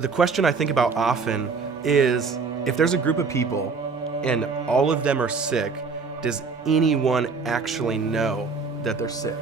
The question I think about often is, if there's a group of people and all of them are sick, does anyone actually know that they're sick?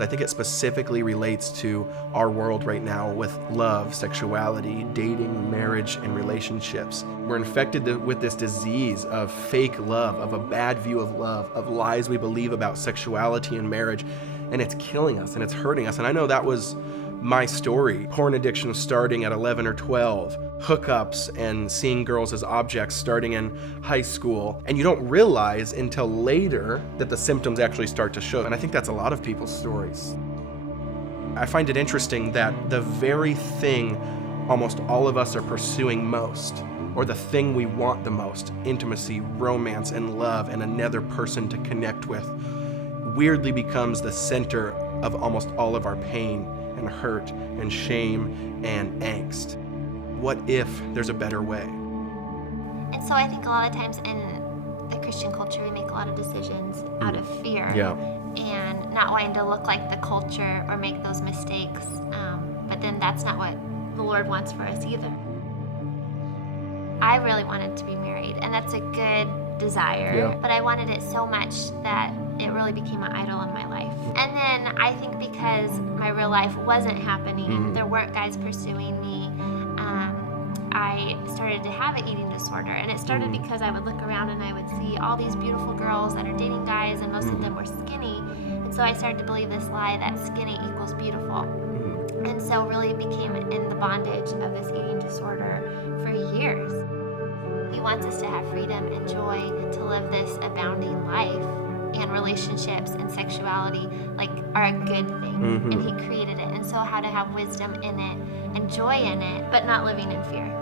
I think it specifically relates to our world right now with love, sexuality, dating, marriage, and relationships. We're infected with this disease of fake love, of a bad view of love, of lies we believe about sexuality and marriage, and it's killing us and it's hurting us. And I know that was my story. Porn addiction starting at 11 or 12, hookups and seeing girls as objects starting in high school. And you don't realize until later that the symptoms actually start to show. And I think that's a lot of people's stories. I find it interesting that the very thing almost all of us are pursuing most, or the thing we want the most, intimacy, romance, and love, and another person to connect with, weirdly becomes the center of almost all of our pain and hurt and shame and angst. What if there's a better way? And so I think a lot of times in the Christian culture, we make a lot of decisions out of fear and not wanting to look like the culture or make those mistakes. But then that's not what the Lord wants for us either. I really wanted to be married, and that's a good desire, but I wanted it so much that it really became an idol in my life. And then I think because my real life wasn't happening, there weren't guys pursuing me, I started to have an eating disorder. And it started because I would look around and I would see all these beautiful girls that are dating guys, and most of them were skinny. And so I started to believe this lie that skinny equals beautiful. And so really became in the bondage of this eating disorder for years. He wants us to have freedom and joy, to live this abounding life. And relationships and sexuality are a good thing, and He created it. And so how to have wisdom in it and joy in it, but not living in fear.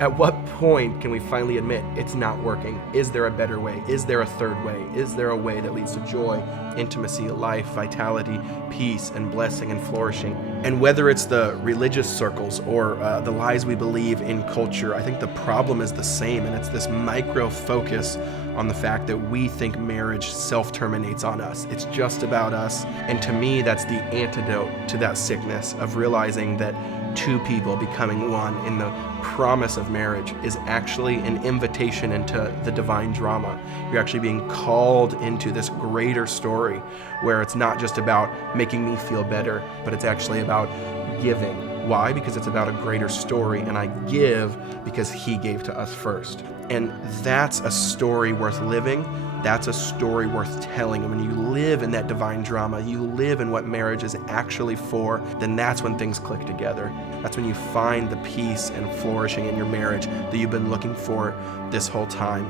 At what point can we finally admit it's not working? Is there a better way? Is there a third way? Is there a way that leads to joy, intimacy, life, vitality, peace, and blessing and flourishing? And whether it's the religious circles or the lies we believe in culture, I think the problem is the same, and it's this micro focus on the fact that we think marriage self-terminates on us. It's just about us. And to me, that's the antidote to that sickness of realizing that two people becoming one in the promise of marriage is actually an invitation into the divine drama. You're actually being called into this greater story where it's not just about making me feel better, but it's actually about giving. Why? Because it's about a greater story, and I give because He gave to us first. And that's a story worth living. That's a story worth telling. And when you live in that divine drama, you live in what marriage is actually for, then that's when things click together. That's when you find the peace and flourishing in your marriage that you've been looking for this whole time.